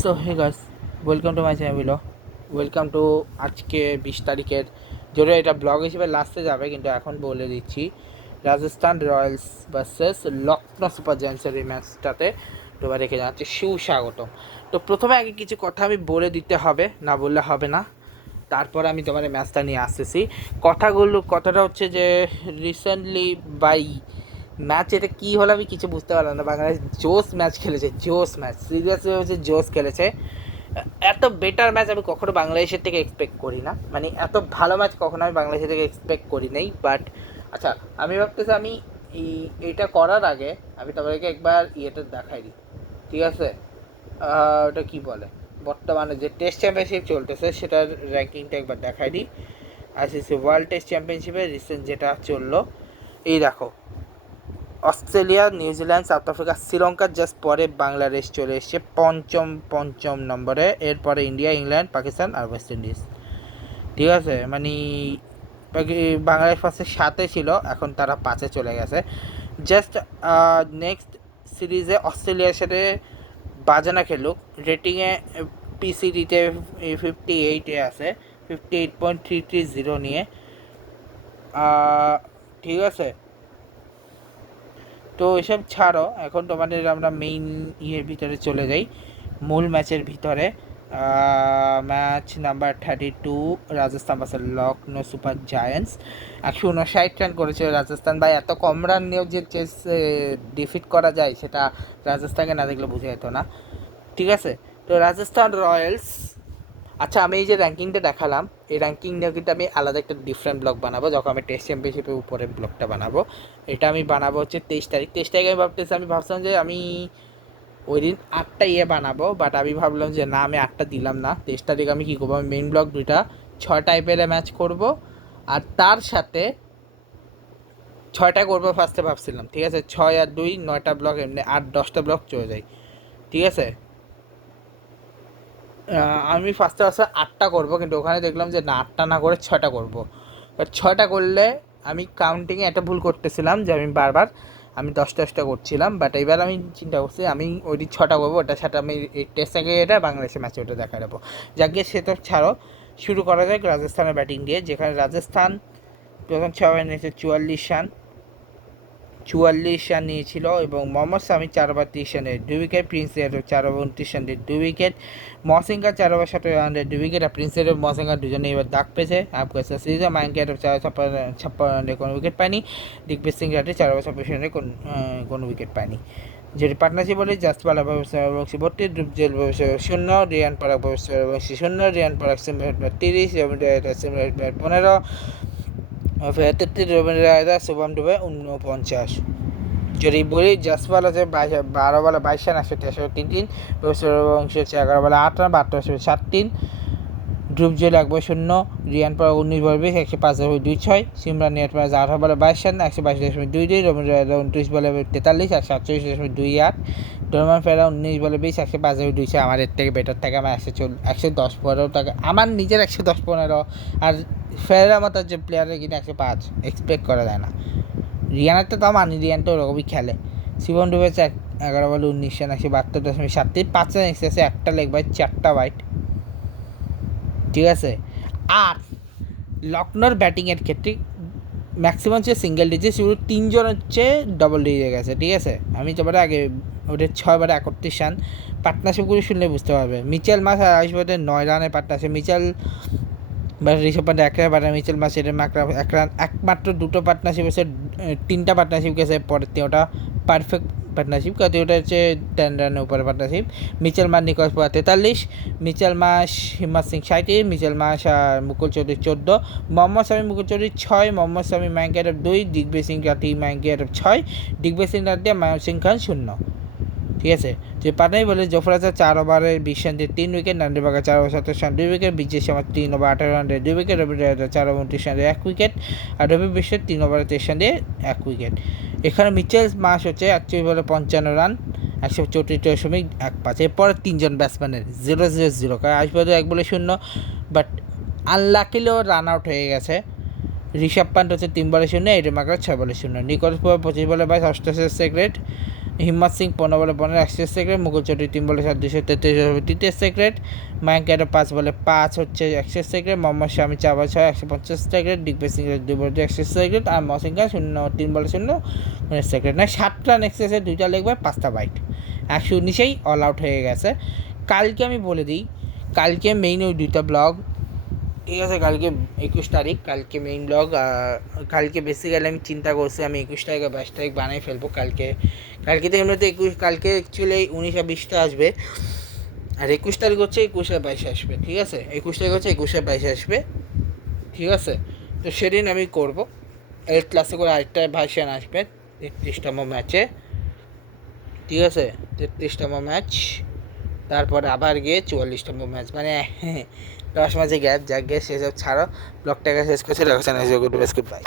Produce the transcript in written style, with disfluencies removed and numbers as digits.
So hey guys, welcome to my channel. Welcome to আজকে 20 তারিখের, যদিও এটা ব্লগ হিসেবে লাস্টে যাবে, কিন্তু এখন বলে দিচ্ছি Rajasthan Royals versus Lucknow super জায়ান্টসের এই ম্যাচটাতে তোমার রেখে জানাচ্ছি সুস্বাগতম। তো প্রথমে আগে কিছু কথা আমি বলে দিতে হবে, না বললে হবে না। তারপর আমি তোমার এই ম্যাচটা নিয়ে আসতেছি। কথাটা হচ্ছে যে রিসেন্টলি বাই ম্যাচ এটা কী হলো আমি কিছু বুঝতে পারলাম না। বাংলাদেশ জোস ম্যাচ খেলেছে, জোস ম্যাচ, সিরিয়াসলি হচ্ছে জোস খেলেছে। এত বেটার ম্যাচ আমি কখনো বাংলাদেশের থেকে এক্সপেক্ট করি না, মানে এত ভালো ম্যাচ কখনো আমি বাংলাদেশের থেকে এক্সপেক্ট করি নাই। বাট আচ্ছা, আমি ভাবতেছি আমি এইটা করার আগে আমি তোমাদেরকে একবার ইয়েটা দেখাই দিই, ঠিক আছে? ওটা কী বলে, বর্তমানে যে টেস্ট চ্যাম্পিয়নশিপ চলতেছে সেটার র্যাঙ্কিংটা একবার দেখাই দিই। আইসিসি ওয়ার্ল্ড টেস্ট চ্যাম্পিয়নশিপে রিসেন্ট যেটা চললো, এই দেখো, অস্ট্রেলিয়া, নিউজিল্যান্ড, সাউথ আফ্রিকা, শ্রীলঙ্কার জাস্ট পরে বাংলাদেশ চলে এসছে পঞ্চম নম্বরে। এরপরে ইন্ডিয়া, ইংল্যান্ড, পাকিস্তান আর ওয়েস্ট ইন্ডিজ, ঠিক আছে? মানে বাংলাদেশ ফার্স্টে 7-এ ছিল, এখন তারা 5-এ চলে গেছে। জাস্ট নেক্সট সিরিজে অস্ট্রেলিয়ার সাথে বাজানা খেলুক, রেটিংয়ে পিসিডিতে 58-এ আছে, 58.330 নিয়ে, ঠিক আছে? তো এসব ছাড়ো, এখন তোমাদের আমরা মেইন ইয়ের ভিতরে চলে যাই, মূল ম্যাচের ভিতরে। Match number 32, Rajasthan versus Lucknow super giants. 159 run করেছিল রাজস্থান। ভাই, এত কম রান নিয়েও যে চেস ডিফিট করা যায় সেটা রাজস্থানকে না দেখলে বোঝা যেত না, ঠিক আছে? তো রাজস্থান রয়্যালস, আচ্ছা, আমি এই যে র্যাঙ্কিংটা দেখালাম, এই র্যাঙ্কিং নিয়ে কিন্তু আমি আলাদা একটা ডিফারেন্ট ব্লগ বানাবো, যখন আমি টেস্ট চ্যাম্পিয়নশিপের উপরে ব্লগটা বানাবো। এটা আমি বানাবো হচ্ছে 23 তারিখ। 23 তারিখে আমি ভাবছিলাম যে আমি ওই দিন 8টা বানাবো, বাট আমি ভাবলাম যে না, আমি 8টা দিলাম না। 23 তারিখ আমি কী করবো, আমি মেইন ব্লগ 6 টাইপের ম্যাচ করব, আর তার সাথে 6টা করবো ফার্স্টে ভাবছিলাম, ঠিক আছে? 6 আর 2 9টা ব্লগ, এমনি 8-10টা ব্লগ চলে যায়, ঠিক আছে? আমি ফার্স্টে 8টা করবো, কিন্তু ওখানে দেখলাম যে না, 8টা না করে 6টা করবো। বাট 6টা করলে আমি কাউন্টিংয়ে একটা ভুল করতেছিলাম, যে আমি বারবার আমি 10টা করছিলাম। বাট এবার আমি চিন্তা করছি আমি ওই 6টা করবো, ওটার সাথে আমি এই টেস্ট থেকে এটা বাংলাদেশের ম্যাচে ওটা দেখা যাবো। যাকে সে তো ছাড়ো, শুরু করা যাক রাজস্থানের ব্যাটিং দিয়ে, যেখানে রাজস্থান প্রথম 6 ওভার নিয়েছে 44 রান নিয়েছিল, এবং মোহাম্মদ শামি 4 ওভার 30 রানে 2 উইকেট, প্রিন্স ইয়াদব 4 ওভার 29 রানে 2 উইকেট, মহসিনকা 4 ওভার 17 রানে 2 উইকেট, আর প্রিন্স ইয়াদব মহসিনকা দুজনে এবার দাগ পেয়েছে আফগানিস্তান সিরিজে। মায়াঙ্ক ইয়াদব 4 ওভার 56 রানে কোনো উইকেট পায়নি, দিগ্বিজয় সিং রাঠি 4 ওভার 26 রানে কোনো উইকেট পায়নি। যেটি পার্টনারশিপ বলে জাসপালা বংশী 32, ডুবজেল 0, রিয়ান পরাগ বংশী 0, রিয়ান পরাগ 30, 15, তেত্রিশ, রবীন্দ্র রায়দা, শুভম ডুবে 49। যদি বলি জাসপাল আছে 12 বলে 22 রান, 61, 3 হচ্ছে 11 বলে 8 রান, 72, 7, ধ্রুবজল 1/0, রিয়ান পরাগ 19 বলে 20, 105.26, সিমরান নেট মারাজ 18 বলে 22 রান, 122.22, রবীন্দ্র রায়দা 29 বলে 43, 147.28, ডোরমান ফেরা 19 বলে 20, 105.26। আমার এর থেকে বেটার থাকে, আমার 110-15 থাকে, আমার নিজের 110-15। আর ফেরার মতো যে প্লেয়ারের কিনা 105 এক্সপেক্ট করা যায় না। রিয়ানের তো মানি, রিয়ান তো ওরকমই খেলে। শিবম ডুবেছে 11 বলে 19 রান, 172.73, 5 রান এক্সেসে, একটা লেগ বাই, 4টা ওয়াইড, ঠিক আছে? আর লখনৌর ব্যাটিংয়ের ক্ষেত্রে ম্যাক্সিমাম হচ্ছে সিঙ্গেল ডিজিট, শুধু 3জন হচ্ছে ডবল ডিজিটে গেছে, ঠিক আছে? আমি তোমার আগে ওটা 6 ওভারে 31 রান। পার্টনারশিপগুলো শুনলে বুঝতে পারবে। মিচেল মাস আর আয়ুষ বোধের 9 রানের পার্টনারশিপ। মিচেল বা ঋষভ পান্ডে 1 রান, মিচেল মাস এটা 1 রান। একমাত্র 2টো পার্টনারশিপ আছে, 3টা পার্টনারশিপ গেছে পরের ওটা পারফেক্ট পার্টনারশিপ, কাজে ওটা হচ্ছে 10 রানের উপরে পার্টনারশিপ। মিচেল মাস নিকোলাস পুরা 43, মিচেল মাস হিম্মত সিং 37, মিচেল মাস আর মুকুল চৌধুরী 14, মোহাম্মদ শামি মুকুল চৌধুরী 6, মোহাম্মদ শামি মায়াঙ্ক ইয়াদব 2, দিগ্বিজয় সিং রাঠি মায়াঙ্ক ইয়াদব 6, দিগ্বিজয় সিং রাঠি মায়াঙ্ক সিং খান 0, ঠিক আছে? যে পাটনাই বলে জফরাজা 4 ওভারে 20 রান দিয়ে 3 উইকেট, নান্দিবাগা 4 ওভার 27 রান 2 উইকেট, বিজয় শর্মা 3 ওভার 18 রান দিয়ে 2 উইকেট, রবীন্দ্র রায়দা 4 ওভার 29 রান দিয়ে 1 উইকেট, আর রবি বিশ্বের 3 ওভার 23 রান দিয়ে 1 উইকেট। এখানে মিচেল মাস হচ্ছে 41 বলে 55 রান, 134.15। এরপরে 3জন ব্যাটসম্যানের 0-0-0, কারণ আসবাদু 1 বলে 0, বাট আনলাকিলেও রান আউট হয়ে গেছে। ঋষভ পান্ট হচ্ছে 3 বলে 0, এডেন মার্কার 6 বলে 0, নিকোলাস পুরা 25 বলে 22, 88 সেগ্রেড, হিম্মত সিং 15 বলে 15 100 সেকেন্ড, মুকুল চৌধুরী 3 বলে 7 233 33 সেকেন্ড, মায়াঙ্ক যাদব 5 বলে 5 হচ্ছে 100 সেকেন্ড, মোহাম্মদ শামি 4 বলে 6 150 সেকেন্ড, দিগ্বিজয় সিং 2 বলে 100 সেকেন্ড, আর মহসিনকা 3 বলে 0 সেকেন্ড। না 7 রান এক্সেসে 2টা লেগ বাই 5টা বাইট, 119এই অল আউট হয়ে গেছে। কালকে আমি বলে দিই, কালকে মেইন ওই 2টা ব্লগ, ঠিক আছে, কালকে 21 তারিখ, কালকে মেইন ব্লগ। কালকে বেসিক্যালি আমি চিন্তা করছি আমি 21 তারিখ 22 তারিখ বানিয়ে ফেলবো। কালকে তো এমনিতে 21, কালকে অ্যাকচুয়ালি 19 আর 20টা আসবে, আর 21 তারিখ হচ্ছে 21 আর 22 আসবে, ঠিক আছে, 21 তারিখ হচ্ছে 21 আর 22 আসবে, ঠিক আছে। তো সেদিন আমি করবো এর ক্লাসে করে আরেকটা ভার্সন আসবে 33তম ম্যাচে, ঠিক আছে, 33তম ম্যাচ, তারপরে আবার গিয়ে 44তম ম্যাচ, মানে 10 ম্যাচে গ্যাপ, যাক গে সেসব ছাড়ো, ব্লগটাকে শেষ করছে। Good bye.